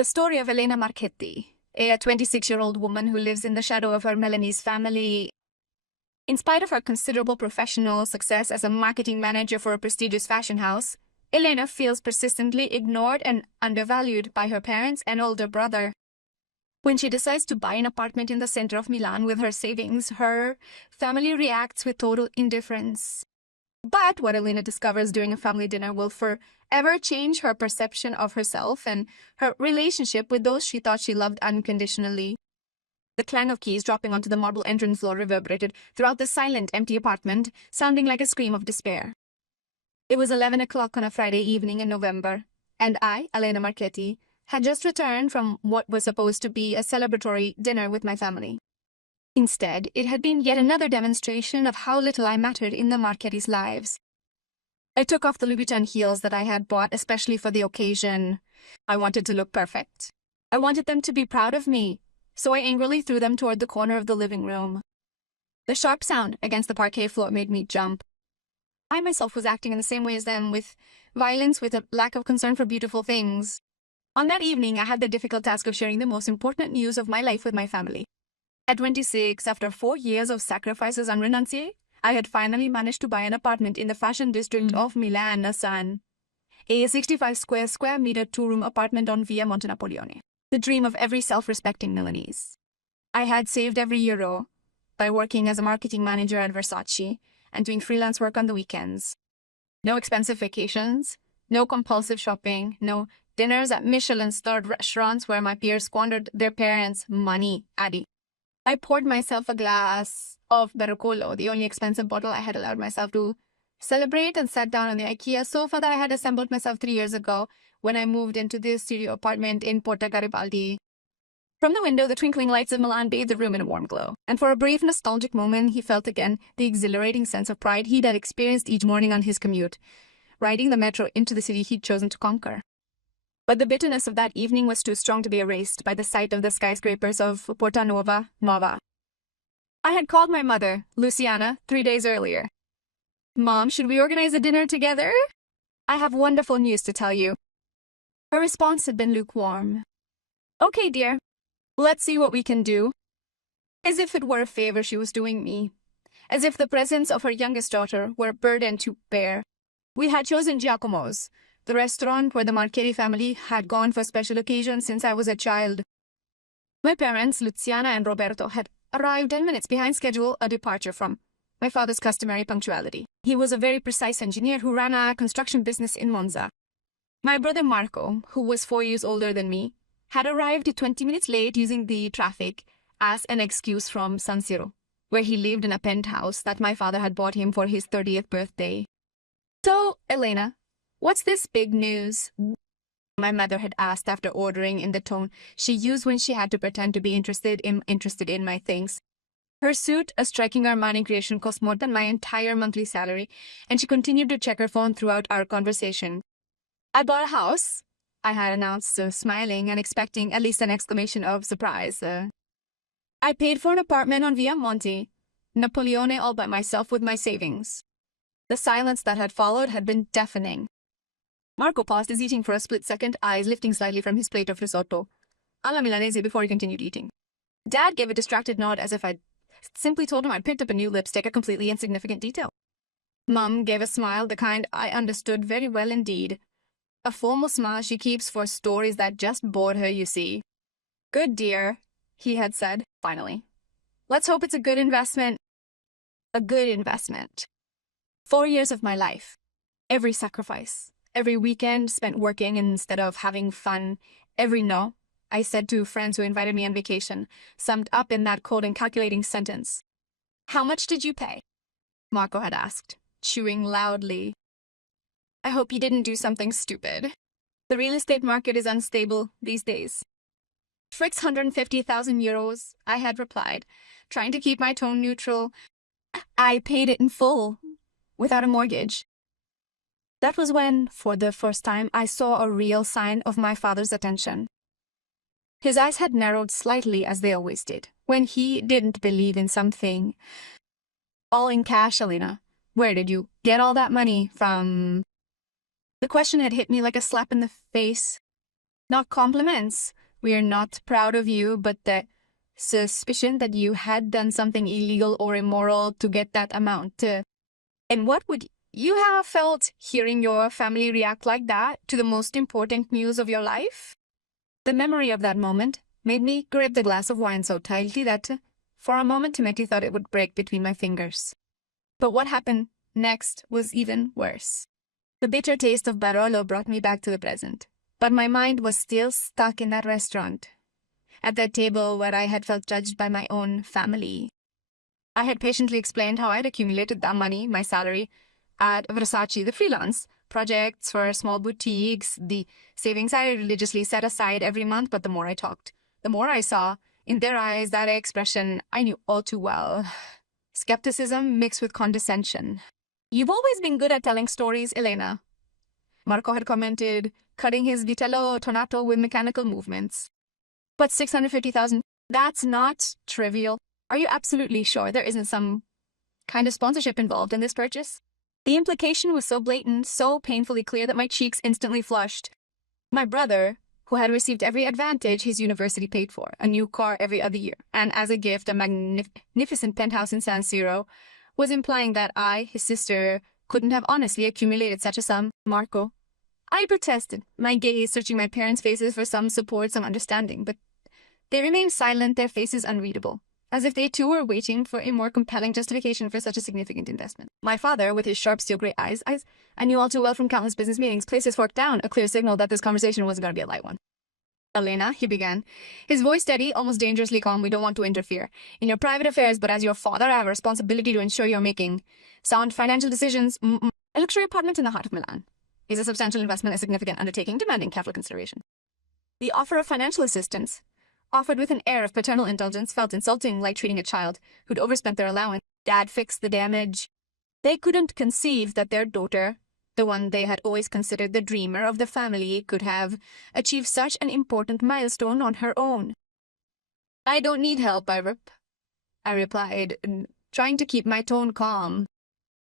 The story of Elena Marchetti, a 26-year-old woman who lives in the shadow of her Milanese family. In spite of her considerable professional success as a marketing manager for a prestigious fashion house, Elena feels persistently ignored and undervalued by her parents and older brother. When she decides to buy an apartment in the center of Milan with her savings, her family reacts with total indifference. But what Elena discovers during a family dinner will forever change her perception of herself and her relationship with those she thought she loved unconditionally. The clang of keys dropping onto the marble entrance floor reverberated throughout the silent, empty apartment, sounding like a scream of despair. It was 11 o'clock on a Friday evening in November, and I, Elena Marchetti, had just returned from what was supposed to be a celebratory dinner with my family. Instead, it had been yet another demonstration of how little I mattered in the Marchetti's lives. I took off the Louboutin heels that I had bought especially for the occasion. I wanted to look perfect. I wanted them to be proud of me, so I angrily threw them toward the corner of the living room. The sharp sound against the parquet floor made me jump. I myself was acting in the same way as them, with violence, with a lack of concern for beautiful things. On that evening, I had the difficult task of sharing the most important news of my life with my family. At 26, after 4 years of sacrifices and renunciation, I had finally managed to buy an apartment in the fashion district of Milan, a 65 square meter two-room apartment on Via Monte Napoleone, the dream of every self-respecting Milanese. I had saved every euro by working as a marketing manager at Versace and doing freelance work on the weekends. No expensive vacations, no compulsive shopping, no dinners at Michelin-starred restaurants where my peers squandered their parents' money. I poured myself a glass of Barolo, the only expensive bottle I had allowed myself to celebrate, and sat down on the IKEA sofa that I had assembled myself 3 years ago when I moved into the studio apartment in Porta Garibaldi. From the window, the twinkling lights of Milan bathed the room in a warm glow, and for a brief nostalgic moment he felt again the exhilarating sense of pride he'd had experienced each morning on his commute, riding the metro into the city he'd chosen to conquer. But the bitterness of that evening was too strong to be erased by the sight of the skyscrapers of Porta Nuova. I had called my mother, Luciana, 3 days earlier. "Mom, should we organize a dinner together? I have wonderful news to tell you." Her response had been lukewarm. "Okay, dear. Let's see what we can do." As if it were a favor she was doing me. As if the presence of her youngest daughter were a burden to bear. We had chosen Giacomo's, the restaurant where the Marchetti family had gone for special occasions since I was a child. My parents, Luciana and Roberto, had arrived 10 minutes behind schedule, a departure from my father's customary punctuality. He was a very precise engineer who ran a construction business in Monza. My brother Marco, who was 4 years older than me, had arrived 20 minutes late using the traffic as an excuse from San Siro, where he lived in a penthouse that my father had bought him for his 30th birthday. "So, Elena, what's this big news?" my mother had asked after ordering, in the tone she used when she had to pretend to be interested in my things. Her suit, a striking Armani creation, cost more than my entire monthly salary, and she continued to check her phone throughout our conversation. "I bought a house," I had announced, smiling and expecting at least an exclamation of surprise. "I paid for an apartment on Via Monte Napoleone all by myself with my savings." The silence that had followed had been deafening. Marco paused his eating for a split second, eyes lifting slightly from his plate of risotto alla Milanese before he continued eating. Dad gave a distracted nod as if I'd simply told him I'd picked up a new lipstick, a completely insignificant detail. Mum gave a smile, the kind I understood very well indeed. A formal smile she keeps for stories that just bored her, you see. "Good, dear," he had said, finally. "Let's hope it's a good investment." A good investment. 4 years of my life. Every sacrifice. Every weekend spent working instead of having fun. Every no I said to friends who invited me on vacation, summed up in that cold and calculating sentence. "How much did you pay?" Marco had asked, chewing loudly. "I hope you didn't do something stupid. The real estate market is unstable these days." €650,000, I had replied, trying to keep my tone neutral. "I paid it in full, without a mortgage." That was when, for the first time, I saw a real sign of my father's attention. His eyes had narrowed slightly, as they always did, when he didn't believe in something. "All in cash, Elena. Where did you get all that money from?" The question had hit me like a slap in the face. Not compliments. We are not proud of you, but the suspicion that you had done something illegal or immoral to get that amount. And what would you have felt hearing your family react like that to the most important news of your life? The memory of that moment made me grip the glass of wine so tightly that, for a moment, Timothy thought it would break between my fingers. But what happened next was even worse. The bitter taste of Barolo brought me back to the present, but my mind was still stuck in that restaurant, at that table where I had felt judged by my own family. I had patiently explained how I had accumulated that money, my salary, at Versace, the freelance, projects for small boutiques, the savings I religiously set aside every month, but the more I talked, the more I saw, in their eyes, that expression I knew all too well. Skepticism mixed with condescension. You've always been good at telling stories, Elena, Marco had commented, cutting his vitello tonato with mechanical movements. But 650,000, that's not trivial. Are you absolutely sure there isn't some kind of sponsorship involved in this purchase? The implication was so blatant, so painfully clear that my cheeks instantly flushed. My brother, who had received every advantage his university paid for, a new car every other year, and as a gift a magnificent penthouse in San Siro, was implying that I, his sister, couldn't have honestly accumulated such a sum. Marco. I protested, my gaze searching my parents' faces for some support, some understanding, but they remained silent, their faces unreadable, as if they too were waiting for a more compelling justification for such a significant investment. My father, with his sharp steel gray eyes, I knew all too well from countless business meetings, placed his fork down, a clear signal that this conversation wasn't going to be a light one. Elena, he began, his voice steady, almost dangerously calm. We don't want to interfere in your private affairs, but as your father, I have a responsibility to ensure you're making sound financial decisions. A luxury apartment in the heart of Milan is a substantial investment, a significant undertaking, demanding careful consideration. The offer of financial assistance, offered with an air of paternal indulgence, felt insulting, like treating a child who'd overspent their allowance. Dad fixed the damage. They couldn't conceive that their daughter, the one they had always considered the dreamer of the family, could have achieved such an important milestone on her own. I don't need help, I replied, trying to keep my tone calm.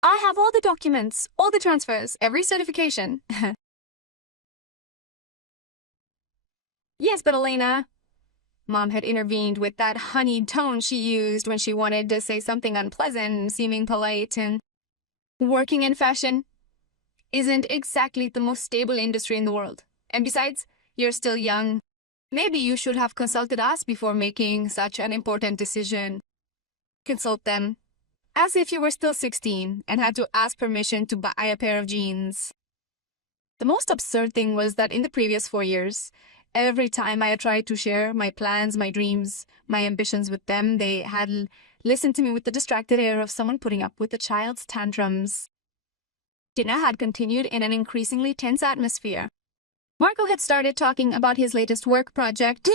I have all the documents, all the transfers, every certification. Yes, but Elena, Mom had intervened with that honeyed tone she used when she wanted to say something unpleasant, seeming polite, and working in fashion isn't exactly the most stable industry in the world. And besides, you're still young. Maybe you should have consulted us before making such an important decision. Consult them. As if you were still 16 and had to ask permission to buy a pair of jeans. The most absurd thing was that in the previous 4 years, every time I had tried to share my plans, my dreams, my ambitions with them, they had listened to me with the distracted air of someone putting up with a child's tantrums. Dinner had continued in an increasingly tense atmosphere. Marco had started talking about his latest work project.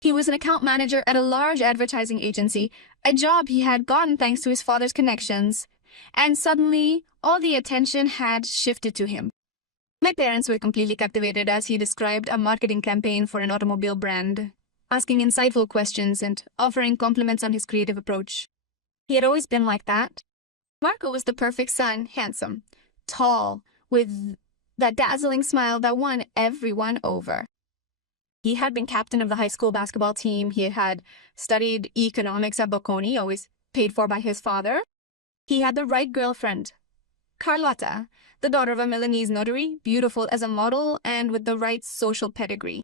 He was an account manager at a large advertising agency, a job he had gotten thanks to his father's connections, and suddenly all the attention had shifted to him. My parents were completely captivated as he described a marketing campaign for an automobile brand, asking insightful questions and offering compliments on his creative approach. He had always been like that. Marco was the perfect son, handsome, tall, with that dazzling smile that won everyone over. He had been captain of the high school basketball team. He had studied economics at Bocconi, always paid for by his father. He had the right girlfriend, Carlotta, the daughter of a Milanese notary, beautiful as a model and with the right social pedigree.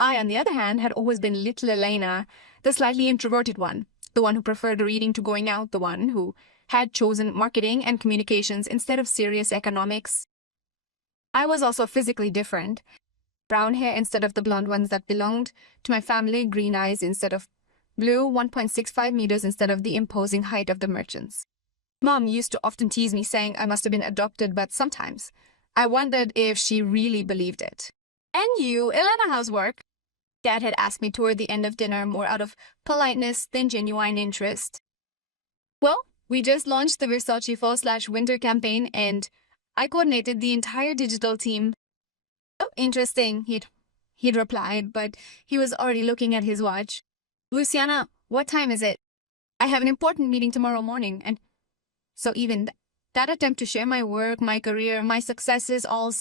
I, on the other hand, had always been little Elena, the slightly introverted one, the one who preferred reading to going out, the one who had chosen marketing and communications instead of serious economics. I was also physically different. Brown hair instead of the blonde ones that belonged to my family, green eyes instead of blue, 1.65 meters instead of the imposing height of the merchants. Mom used to often tease me, saying I must have been adopted, but sometimes I wondered if she really believed it. And you, Elena, how's work? Dad had asked me toward the end of dinner, more out of politeness than genuine interest. Well, we just launched the Versace fall/winter campaign, and I coordinated the entire digital team. Oh, interesting, he'd replied, but he was already looking at his watch. Luciana, what time is it? I have an important meeting tomorrow morning, and so even that attempt to share my work, my career, my successes all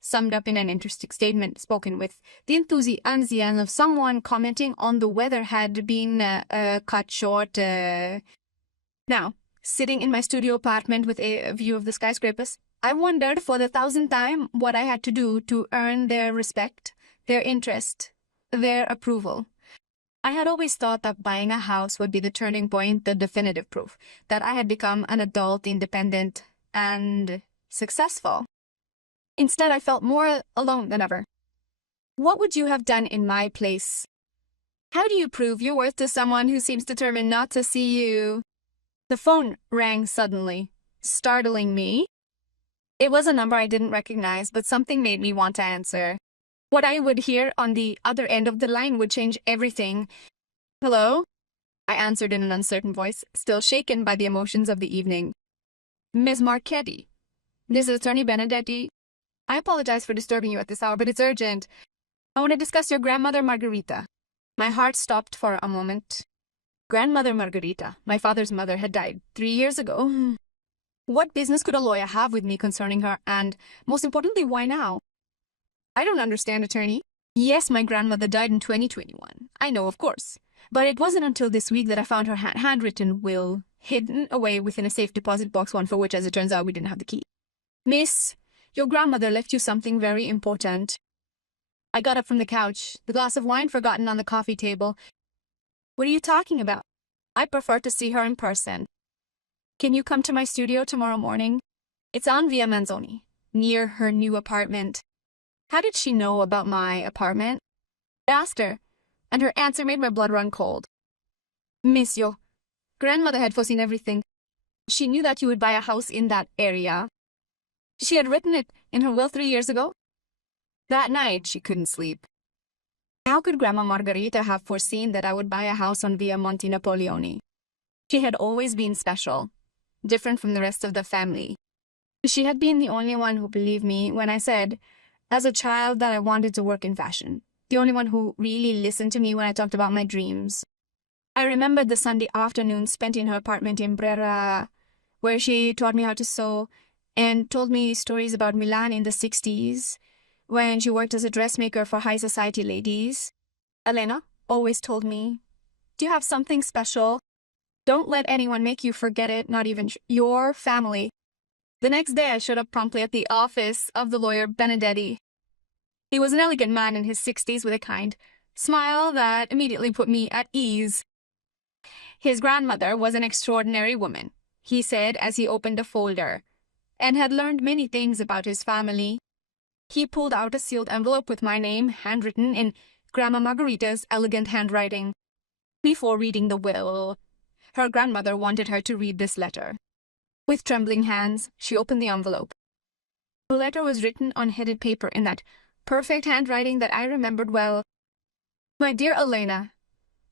summed up in an interesting statement spoken with the enthusiasm of someone commenting on the weather had been cut short. Now, sitting in my studio apartment with a view of the skyscrapers, I wondered for the thousandth time what I had to do to earn their respect, their interest, their approval. I had always thought that buying a house would be the turning point, the definitive proof that I had become an adult, independent, and successful. Instead, I felt more alone than ever. What would you have done in my place? How do you prove your worth to someone who seems determined not to see you? The phone rang suddenly, startling me. It was a number I didn't recognize, but something made me want to answer. What I would hear on the other end of the line would change everything. Hello? I answered in an uncertain voice, still shaken by the emotions of the evening. Miss Marchetti, this is Attorney Benedetti. I apologize for disturbing you at this hour, but it's urgent. I want to discuss your grandmother Margarita. My heart stopped for a moment. Grandmother Margarita, my father's mother, had died 3 years ago. What business could a lawyer have with me concerning her, and, most importantly, why now? I don't understand, attorney. Yes, my grandmother died in 2021. I know, of course. But it wasn't until this week that I found her handwritten will hidden away within a safe deposit box, one for which, as it turns out, we didn't have the key. Miss, your grandmother left you something very important. I got up from the couch, the glass of wine forgotten on the coffee table. What are you talking about? I prefer to see her in person. Can you come to my studio tomorrow morning? It's on Via Manzoni, near her new apartment. How did she know about my apartment? I asked her, and her answer made my blood run cold. Miss, your grandmother had foreseen everything. She knew that you would buy a house in that area. She had written it in her will 3 years ago. That night, she couldn't sleep. How could Grandma Margarita have foreseen that I would buy a house on Via Monte Napoleone? She had always been special, different from the rest of the family. She had been the only one who believed me when I said, as a child, that I wanted to work in fashion. The only one who really listened to me when I talked about my dreams. I remembered the Sunday afternoons spent in her apartment in Brera, where she taught me how to sew and told me stories about Milan in the 60s, when she worked as a dressmaker for high society ladies. Elena always told me, do you have something special? Don't let anyone make you forget it, not even your family. The next day I showed up promptly at the office of the lawyer Benedetti. He was an elegant man in his 60s with a kind smile that immediately put me at ease. His grandmother was an extraordinary woman, he said as he opened a folder, and had learned many things about his family. He pulled out a sealed envelope with my name, handwritten in Grandma Margarita's elegant handwriting. Before reading the will, her grandmother wanted her to read this letter. With trembling hands, she opened the envelope. The letter was written on headed paper in that perfect handwriting that I remembered well. My dear Elena,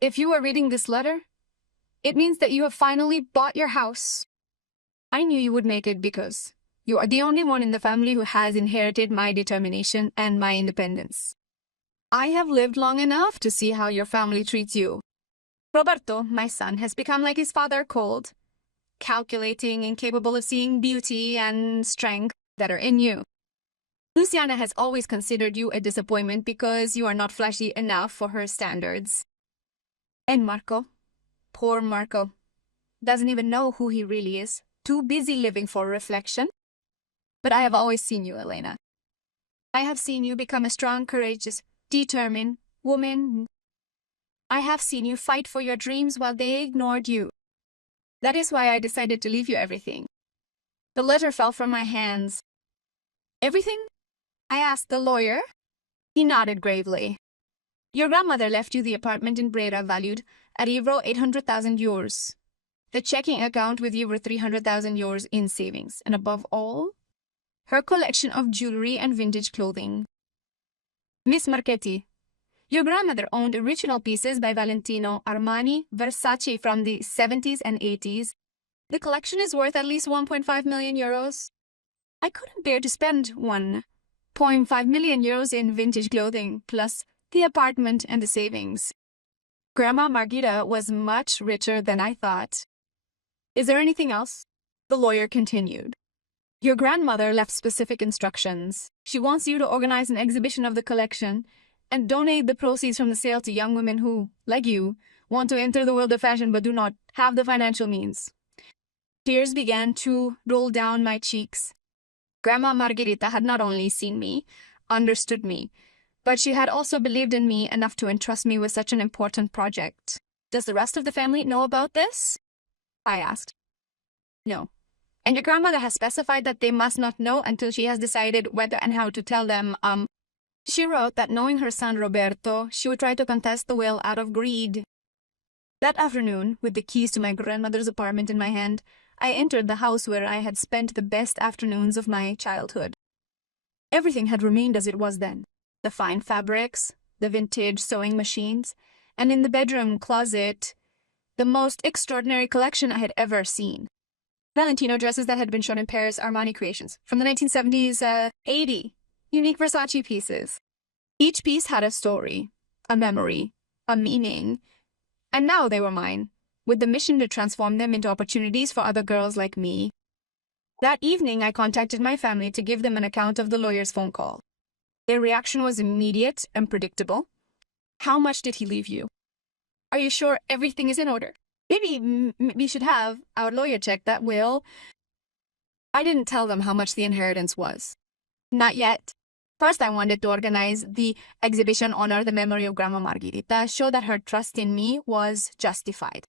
if you are reading this letter, it means that you have finally bought your house. I knew you would make it because you are the only one in the family who has inherited my determination and my independence. I have lived long enough to see how your family treats you. Roberto, my son, has become like his father, cold, calculating, incapable of seeing beauty and strength that are in you. Luciana has always considered you a disappointment because you are not flashy enough for her standards. And Marco, poor Marco, doesn't even know who he really is, too busy living for reflection. But I have always seen you, Elena. I have seen you become a strong, courageous, determined woman. I have seen you fight for your dreams while they ignored you. That is why I decided to leave you everything. The letter fell from my hands. Everything? I asked the lawyer. He nodded gravely. Your grandmother left you the apartment in Brera valued at euro 800,000 euros. The checking account with over 300,000 euros in savings, and above all, her collection of jewelry and vintage clothing. Miss Marchetti, your grandmother owned original pieces by Valentino, Armani, Versace from the 70s and 80s. The collection is worth at least 1.5 million euros. I couldn't bear to spend 1.5 million euros in vintage clothing, plus the apartment and the savings. Grandma Margita was much richer than I thought. Is there anything else? The lawyer continued. Your grandmother left specific instructions. She wants you to organize an exhibition of the collection and donate the proceeds from the sale to young women who, like you, want to enter the world of fashion but do not have the financial means. Tears began to roll down my cheeks. Grandma Margherita had not only seen me, understood me, but she had also believed in me enough to entrust me with such an important project. Does the rest of the family know about this? I asked. No. And your grandmother has specified that they must not know until she has decided whether and how to tell them, She wrote that knowing her son Roberto, she would try to contest the will out of greed. That afternoon, with the keys to my grandmother's apartment in my hand, I entered the house where I had spent the best afternoons of my childhood. Everything had remained as it was then. The fine fabrics, the vintage sewing machines, and in the bedroom closet, the most extraordinary collection I had ever seen. Valentino dresses that had been shown in Paris, Armani creations, from the 1970s, 80 unique Versace pieces. Each piece had a story, a memory, a meaning, and now they were mine, with the mission to transform them into opportunities for other girls like me. That evening, I contacted my family to give them an account of the lawyer's phone call. Their reaction was immediate and predictable. How much did he leave you? Are you sure everything is in order? Maybe we should have our lawyer check that will. I didn't tell them how much the inheritance was. Not yet. First, I wanted to organize the exhibition, honor the memory of Grandma Margherita, show that her trust in me was justified.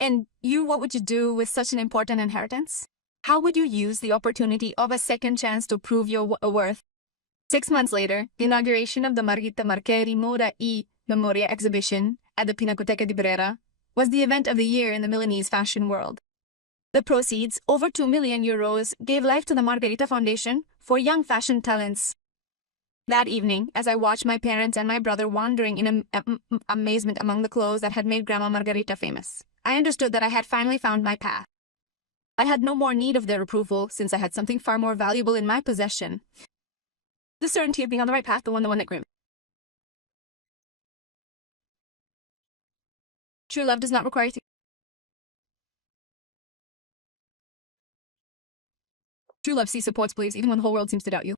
And you, what would you do with such an important inheritance? How would you use the opportunity of a second chance to prove your worth? 6 months later, the inauguration of the Margherita Marcheri Moda e Memoria exhibition at the Pinacoteca di Brera was the event of the year in the Milanese fashion world. The proceeds, over 2 million euros, gave life to the Margherita Foundation for young fashion talents. That evening, as I watched my parents and my brother wandering in amazement among the clothes that had made Grandma Margherita famous, I understood that I had finally found my path. I had no more need of their approval, since I had something far more valuable in my possession. The certainty of being on the right path, the one that gripped. True love does not require True love sees, supports, believes, even when the whole world seems to doubt you.